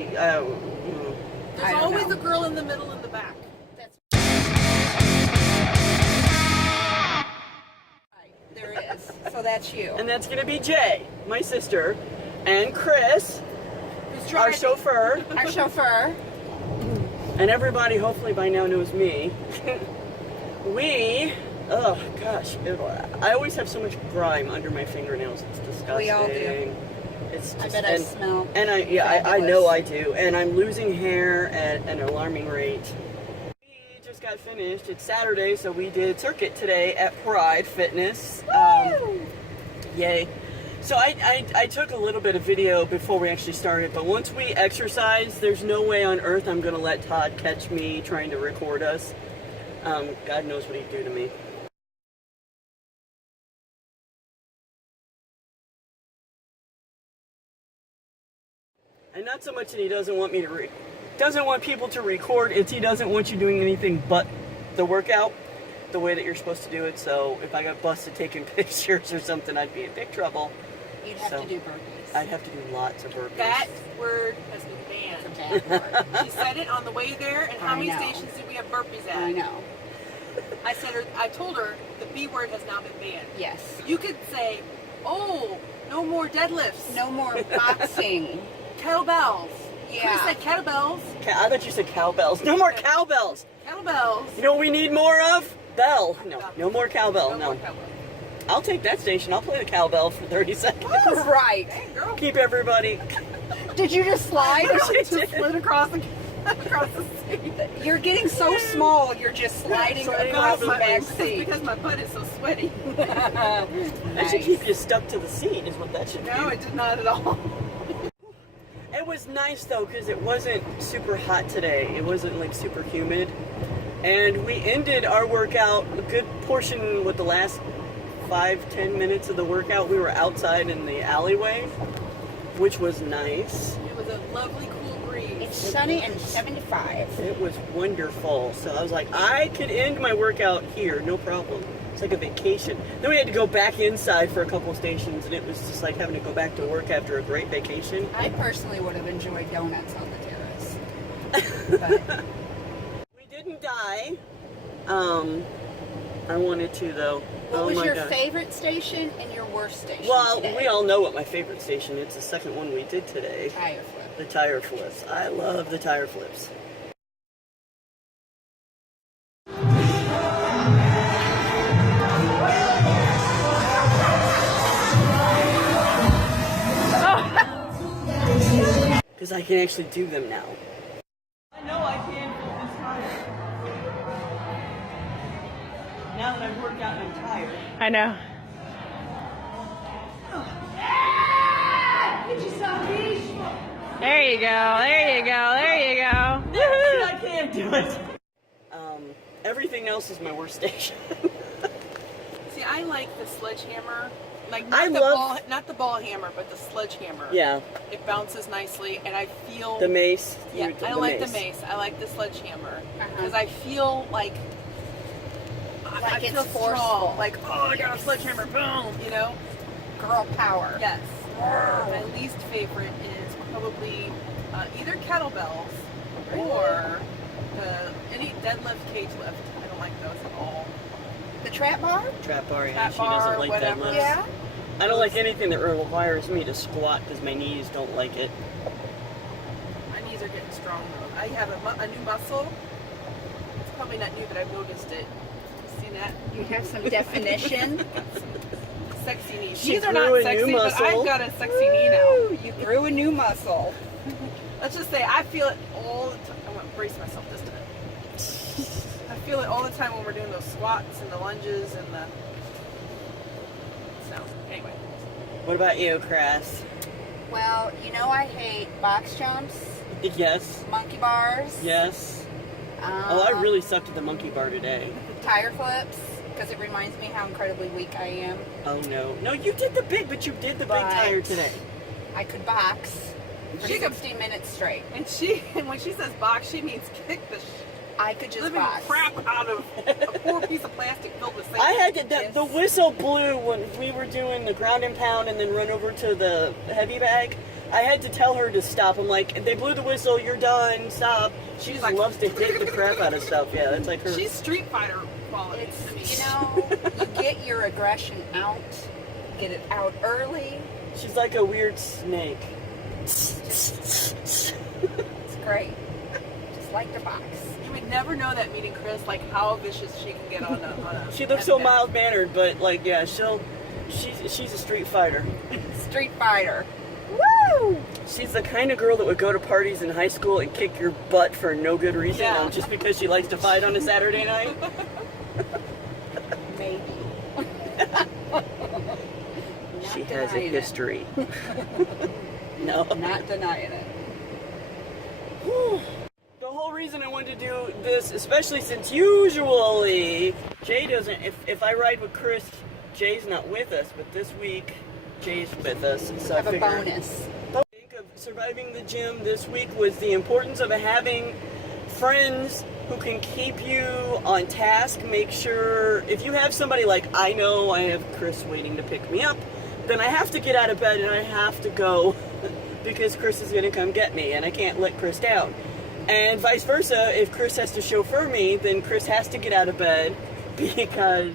There's always a girl in the middle in the back. There is. So that's you. And that's going to be Jay, my sister, and Chris, our chauffeur. Our chauffeur. And everybody hopefully by now knows me. Oh gosh, I always have so much grime under my fingernails. It's disgusting. We all do. It's just, I bet I smell. And I know I do. And I'm losing hair at an alarming rate. We just got finished. It's Saturday, so we did circuit today at Pride Fitness. Yay. So I took a little bit of video before we actually started, but once we exercise, there's no way on earth I'm going to let Todd catch me trying to record us. God knows what he'd do to me. And not so much that he doesn't want me to doesn't want people to record, it's he doesn't want you doing anything but the workout the way that you're supposed to do it. So if I got busted taking pictures or something, I'd be in big trouble. You'd have to do burpees. I'd have to do lots of burpees. That word has been banned. It's a bad word. She said it on the way there, and how many stations did we have burpees at? I know. I told her the B word has now been banned. Yes. You could say, oh, no more deadlifts. No more boxing. Kettlebells. Yeah. Chris said kettlebells. I thought you said cowbells. No more cowbells. Kettlebells. You know what we need more of? Bell. No more cowbell. No more cowbell. I'll take that station. I'll play the cowbell for 30 seconds. Right. Hey, girl. Keep everybody. Did you just slide? Just slid across the seat. You're getting so small, you're just sliding across the back seat. Because my butt is so sweaty. That should keep you stuck to the seat is what that should do. No, it did not at all. It was nice though because it wasn't super hot today. It wasn't like super humid. And we ended our workout, a good portion with the last 5-10 minutes of the workout. We were outside in the alleyway, which was nice. It was a lovely cool breeze. It's sunny and 75. It was wonderful. So I was like, I could end my workout here, no problem. It's like a vacation. Then we had to go back inside for a couple stations, and it was just like having to go back to work after a great vacation. I personally would have enjoyed donuts on the terrace. But We didn't die. I wanted to though. what was your favorite station and your worst station? Well, today? we all know what my favorite station is. It's the second one we did today. Tire flip. The tire flips. I love the tire flips. Because I can actually do them now. I know I can flip this tire. Now that I've worked out and I'm tired. I know. There you go. There you go. There you go. Woohoo! I can't do it. Everything else is my worst station. See, I like the sledgehammer. Like not the ball hammer, but the sledgehammer. Yeah. It bounces nicely, and I feel The mace. Yeah, I like the mace. mace. I like the sledgehammer because I feel like I it's feel forceful. strong. Like, oh, I got a sledgehammer, boom, you know. Girl power. Yes. My least favorite is probably either kettlebells or any deadlift, cage lift. I don't like those at all. The trap bar? Trap bar, yeah. Trap She bar, doesn't like whatever. deadlifts. Yeah. I don't like anything that requires me to squat because my knees don't like it. My knees are getting strong though. I have a new muscle. It's probably not new, but I've noticed it. You seen that? You have some definition. Sexy knees. She These are grew not a sexy, new but muscle. I've got a sexy knee now. You grew a new muscle. Let's just say I feel it all the time. I'm going to brace myself this time. I feel it all the time when we're doing those squats and the lunges and the... So, anyway. What about you, Chris? Well, you know I hate box jumps, Yes. monkey bars. Yes. Oh, I really sucked at the monkey bar today. Tire flips, because it reminds me how incredibly weak I am. Oh, no. No, you did the big, but you did the big tire today. I could box for She could- 60 minutes straight. And when she says box, she means kick the I could just living box. crap out of a poor piece of plastic filled with sand. I had to, the whistle blew when we were doing the ground and pound and then run over to the heavy bag. I had to tell her to stop. I'm like, they blew the whistle, you're done, stop. She just like, loves to hit the crap out of stuff. Yeah, that's like her. She's Street Fighter quality. It's, you know, you get your aggression out, get it out early. She's like a weird snake. It's great. Just like the box. You would never know that meeting Chris, like how vicious she can get on a She looks so mild mannered, but like, yeah, she's a street fighter. Street Fighter. Woo! She's the kind of girl that would go to parties in high school and kick your butt for no good reason, Yeah. just because she likes to fight on a Saturday night. Maybe. She Not has a denying it. history. No. Not denying it. The whole reason I wanted to do this, especially since usually Jay doesn't, if I ride with Chris, Jay's not with us, but this week Jay's with us, so Have I a figured. bonus. I think of surviving the gym this week was the importance of having friends who can keep you on task. Make sure, if you have somebody like I know I have Chris waiting to pick me up, then I have to get out of bed and I have to go because Chris is going to come get me and I can't let Chris down. And vice versa, if Chris has to chauffeur me, then Chris has to get out of bed because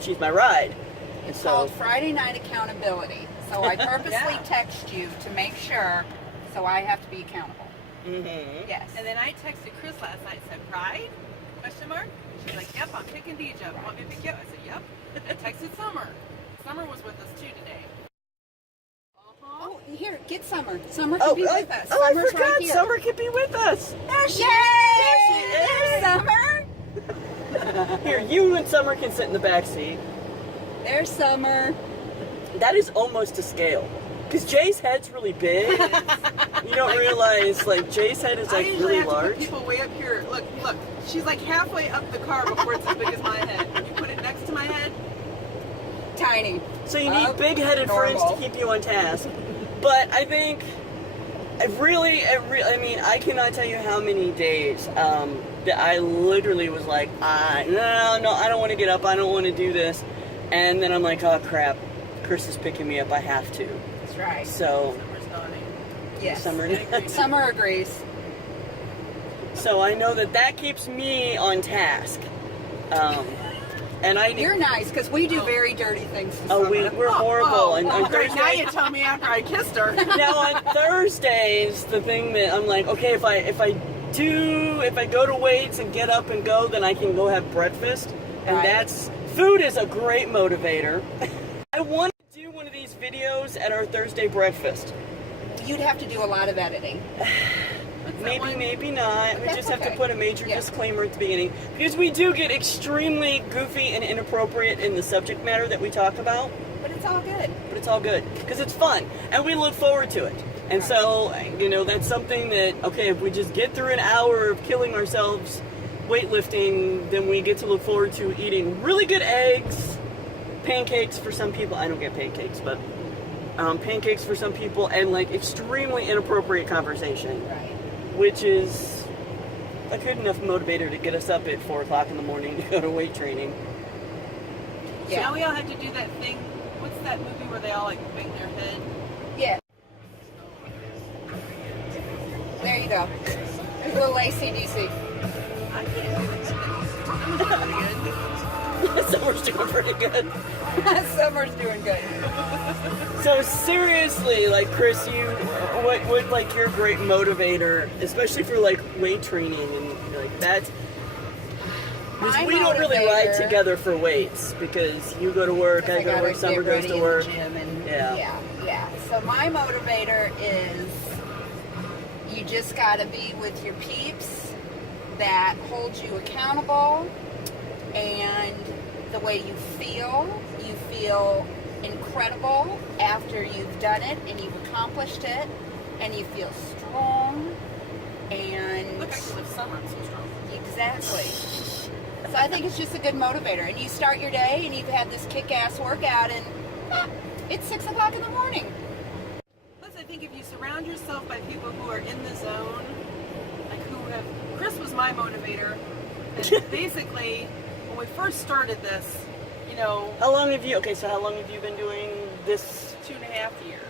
she's my ride. And It's so, called Friday Night Accountability. So I purposely Yeah. text you to make sure, so I have to be accountable. mm-hmm. Yes. And then I texted Chris last night, said, "Ride?" Question mark. She's like, "Yep, I'm picking DJ up. Want me to pick you up?" I said, "Yep." I texted Summer. Summer was with us too today. Oh, here, get Summer. Summer Oh, can be with us. oh, I Summer's forgot. right here. Summer can be with us. There she There is. she is. There's Summer. Here, you and Summer can sit in the back seat. There's Summer. That is almost to scale. Because Jay's head's really big. You don't realize, like, Jay's head is, I like, usually really have to large. put people way up here. Look. She's like halfway up the car before it's as big as my head. When you put it next to my head, Tiny. So you need Oh, big-headed friends normal. to keep you on task. But I think, I mean, I cannot tell you how many days that I literally was like, no, I don't want to get up. I don't want to do this. And then I'm like, oh, crap. Chris is picking me up. I have to. That's right. So, Summer's nodding. Yes. Summer. Summer agrees. So I know that keeps me on task. And I need. You're nice because we do very dirty things to Oh, Summer. we're horrible. And on great. Now Thursday, you tell me after I kissed her. now on Thursdays, the thing that I'm like, okay, if I go to weights and get up and go, then I can go have breakfast, and Right. food is a great motivator. I want to do one of these videos at our Thursday breakfast. You'd have to do a lot of editing. Maybe, maybe not. We That's just have to okay. put a major Yeah. disclaimer at the beginning because we do get extremely goofy and inappropriate in the subject matter that we talk about. But it's all good. But it's all good because it's fun and we look forward to it. And so, you know, that's something that, okay, if we just get through an hour of killing ourselves weightlifting, then we get to look forward to eating really good eggs, pancakes for some people. I don't get pancakes, but pancakes for some people, and like extremely inappropriate conversation, Right. which is a good enough motivator to get us up at 4 o'clock in the morning to go to weight training. So Yeah. now we all have to do that thing. What's that movie where they all like bang their head? Yeah. There you go. There's a little ACDC. I can't do it. I'm pretty good. Summer's doing pretty good. Summer's doing good. So seriously, like Chris, what like your great motivator, especially for like weight training and like that. Because My we don't really ride motivator- together for weights because you go to work, I go to gotta work, Summer get goes ready to in work. the gym and Yeah. So my motivator is you just got to be with your peeps that hold you accountable, and the way you feel incredible after you've done it and you've accomplished it, and you feel strong and Look, I can lift Summer. I'm so strong. exactly. So I think it's just a good motivator. And you start your day and you've had this kick-ass workout and it's 6 o'clock in the morning. Plus, I think if you surround yourself by people who are in the zone, like who have, Chris was my motivator, and basically, when we first started this, you know, How long have you been doing this? 2.5 years.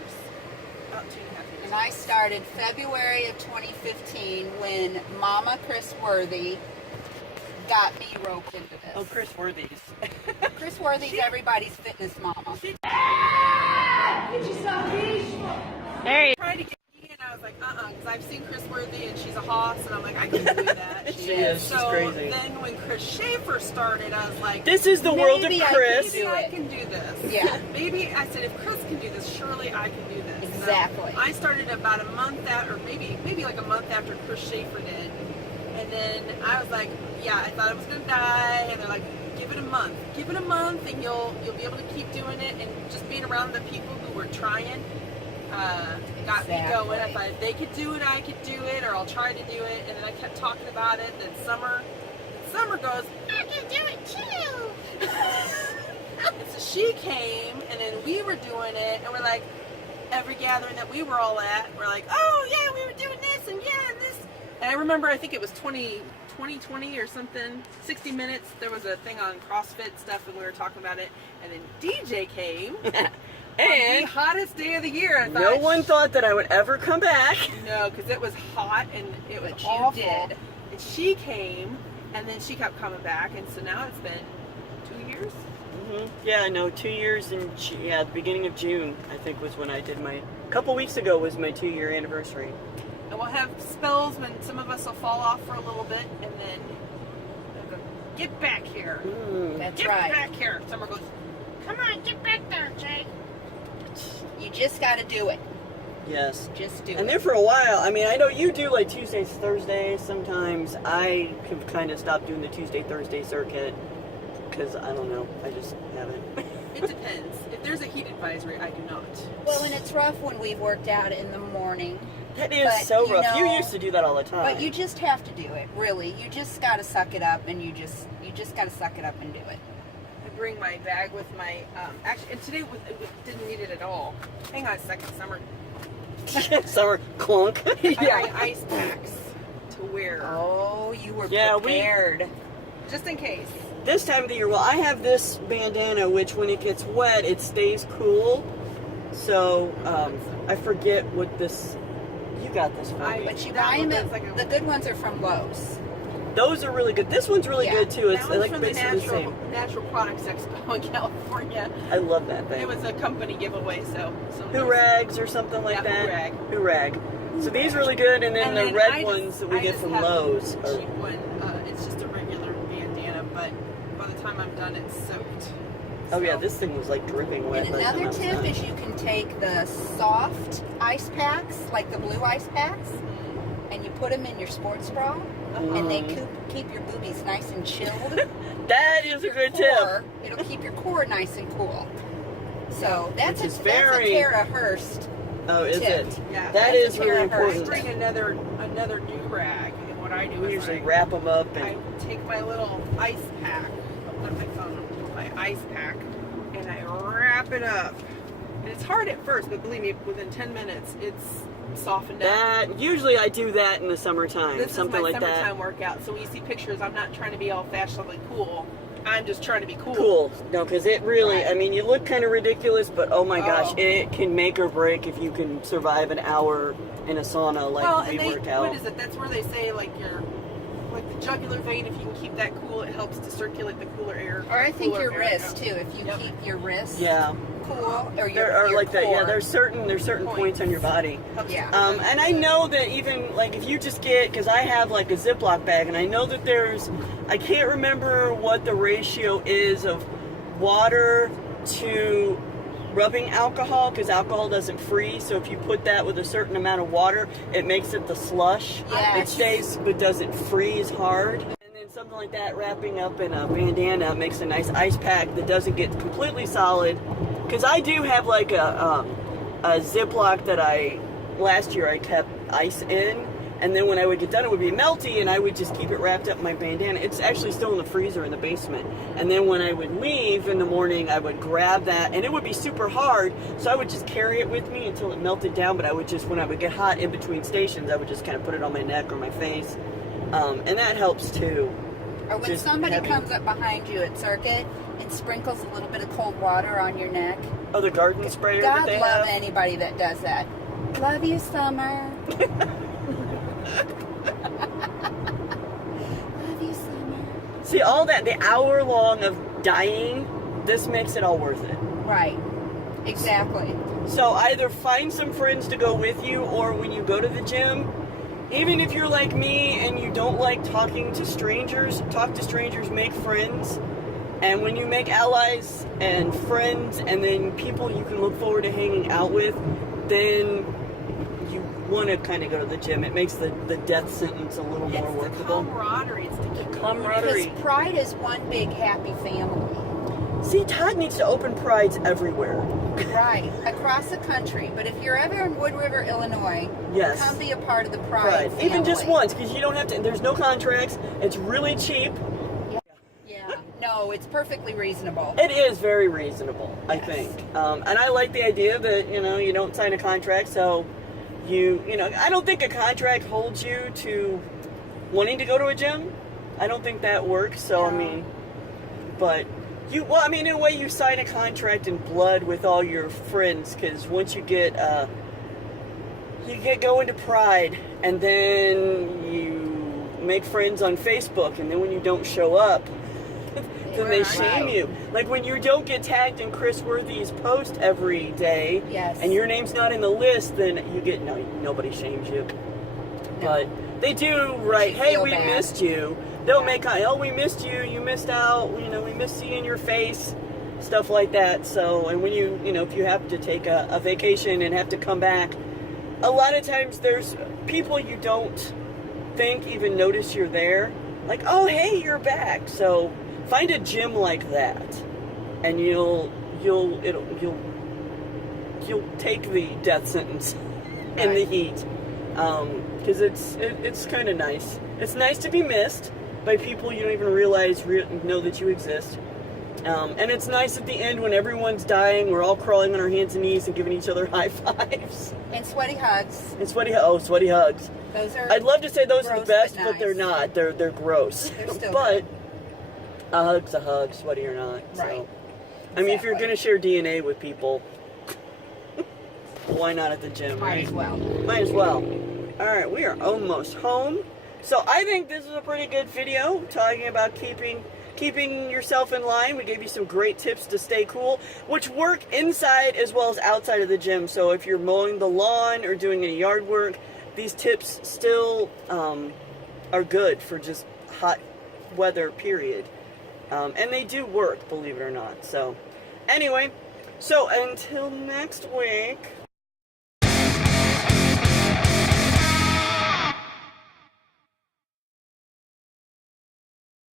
About 2.5 years. And I started February of 2015 when Mama KRIS Worthy got me roped into this. Oh, KRIS Worthy's. KRIS Worthy's everybody's fitness mama. There you Tried to get me, and I was like, because I've seen KRIS Worthy, and she's a hoss, and I'm like, I can do that. She is. She's So crazy. then when Chris Schaefer started, I was like, This is the world of Maybe I Chris. can do I it. can do this. Yeah. Maybe I said, if Chris can do this, surely I can do this. Exactly. So I started about a month after, or maybe like a month after Chris Schaefer did, and then I was like, yeah, I thought I was gonna die, and they're like, give it a month, and you'll be able to keep doing it, and just being around the people who were trying got me going. Exactly. If they could do it, I could do it, or I'll try to do it, and then I kept talking about it. Then Summer goes, I can do it too. And so she came, and then we were doing it, and we're like, every gathering that we were all at, we're like, oh yeah, we were doing this, and yeah, and this. And I remember, I think it was 2020 or something, 60 Minutes, there was a thing on CrossFit stuff, and we were talking about it, and then DJ came, on the And hottest day of the year. I thought, no one thought that I would ever come back. no, because it was hot, and it was But you awful. did. And she came, and then she kept coming back, and so now it's been 2 years. Yeah, no, 2 years and the beginning of June, I think, was when I did a couple weeks ago was my 2-year anniversary. And we'll have spells when some of us will fall off for a little bit, and then they'll go, get back here. That's Get right. back here. Summer goes, come on, get back there, Jay. You just got to do it. Yes. Just do And it. then for a while, I mean, I know you do like Tuesdays, Thursdays sometimes. I have kind of stopped doing the Tuesday, Thursday circuit because I don't know. I just haven't. It depends. If there's a heat advisory, I do not. Well, and it's rough when we've worked out in the morning. That is But, so you rough. You know, used to do that all the time. But you just have to do it, really. You just got to suck it up, and you just got to suck it up and do it. I bring my bag with my, actually, and today it didn't need it at all. Hang on a second, Summer. Summer clunk. I bring ice packs to wear, Oh, you were Yeah, prepared. just in case. This time of the year, well, I have this bandana, which when it gets wet, it stays cool. So, I forget what this, you got this for me. But you That buy one them looks like a- the good ones are from Lowe's. Those are really good. This one's really Yeah. good too. It's That one's like from the basically the same. Natural Products Expo in California. I love that thing. It was a company giveaway, so. Hoorag or something like Yeah, that. Hoorag. Hoorag. So these are really good, and then the red ones that we get from Lowe's A are cheap one. It's just a regular bandana, but by the time I'm done, it's soaked. oh yeah, So- this thing was like dripping wet. And by the time I another was tip done. is you can take the soft ice packs, like the blue ice packs, and you put them in your sports bra, and they keep your boobies nice and chilled. That is a good core, tip. it'll keep your core nice and cool. So that's Which is a very- Tara Hurst. Oh, is tip. it? Yeah, That that's is a really Tara Hurst. I important. bring another do rag, and what I do We is usually I wrap them up I and take my little ice pack, on my phone, my ice pack, and I wrap it up. And it's hard at first, but believe me, within 10 minutes, it's softened up. that. Usually I do that in the summertime, This something is my like summertime that. workout, so when you see pictures, I'm not trying to be all fashionably cool. I'm just trying to be cool. Cool. No, because it really, Right. I mean, you look kind of ridiculous, but oh my gosh, Oh. it can make or break if you can survive an hour in a sauna like Well, we and work out. what is it? That's where they say, like, like the jugular vein, if you can keep that cool, it helps to circulate the cooler air. Or I think cooler your air wrist out. too. If you Yep. keep your wrist Yeah. cool, or your, There are your like that. Yeah, core. there's certain points on your body. Helps Yeah. to- And I know that even like if you just get, because I have like a Ziploc bag, and I know that I can't remember what the ratio is of water to rubbing alcohol, because alcohol doesn't freeze. So if you put that with a certain amount of water, it makes it the slush. Yes. It stays, but doesn't freeze hard. And then something like that, wrapping up in a bandana, makes a nice ice pack that doesn't get completely solid. Because I do have like a Ziploc that last year I kept ice in, and then when I would get done it would be melty, and I would just keep it wrapped up in my bandana. It's actually still in the freezer in the basement. And then when I would leave in the morning, I would grab that, and it would be super hard, so I would just carry it with me until it melted down. But I would just, when I would get hot in between stations, I would just kind of put it on my neck or my face, and that helps too. Or when Just somebody heavy. comes up behind you at circuit and sprinkles a little bit of cold water on your neck. Oh, the garden sprayer that God they love have? anybody that does that. Love you, Summer. Love you, Summer. See, all that, the hour long of dying, this makes it all worth it. Right. Exactly. So either find some friends to go with you, or when you go to the gym, even if you're like me and you don't like talking to strangers, talk to strangers, make friends. And when you make allies and friends and then people you can look forward to hanging out with, then you want to kind of go to the gym. It makes the death sentence a little more It's the workable. camaraderie. It's the Camaraderie. Because Pride is one big happy family. See, Todd needs to open prides everywhere. Right. Across the country. But if you're ever in Wood River, Illinois, Yes. come be a part of the Pride Pride. family. Even just once, because you don't have to, there's no contracts. It's really cheap. Yeah. No, it's perfectly reasonable. It is very reasonable, I Yes. think. And I like the idea that, you don't sign a contract, so I don't think a contract holds you to wanting to go to a gym. I don't think that works, so, I No. mean, but in a way you sign a contract in blood with all your friends, because once you get going to Pride, and then you make friends on Facebook, and then when you don't show up, then they shame Right. you. Like when you don't get tagged in KRIS Worthy's post every day, Yes. and your name's not in the list, then you get nobody shames you. But they do write, You hey, feel we bad. missed you. They'll Yeah. make, oh, we missed you. You missed out. We missed seeing your face. Stuff like that. So, and when if you have to take a vacation and have to come back, a lot of times there's people you don't think even notice you're there. Like, oh, hey, you're back. So find a gym like that, and you'll take the death sentence in the Right. heat, because it's kind of nice. It's nice to be missed by people you don't even realize know that you exist. And it's nice at the end when everyone's dying, we're all crawling on our hands and knees and giving each other high fives. And sweaty hugs. And sweaty hugs. Those are. I'd love to say those are the gross, best, but but they're nice. not. They're gross. They're still but a hug's a hug, sweaty or not. So. Right. I mean, if you're Exactly. going to share DNA with people, why not at the gym, Might right? as well. Might as well. All right, we are almost home. So I think this is a pretty good video talking about keeping yourself in line. We gave you some great tips to stay cool, which work inside as well as outside of the gym. So if you're mowing the lawn or doing any yard work, these tips still are good for just hot weather, period. And they do work, believe it or not. So anyway, so until next week.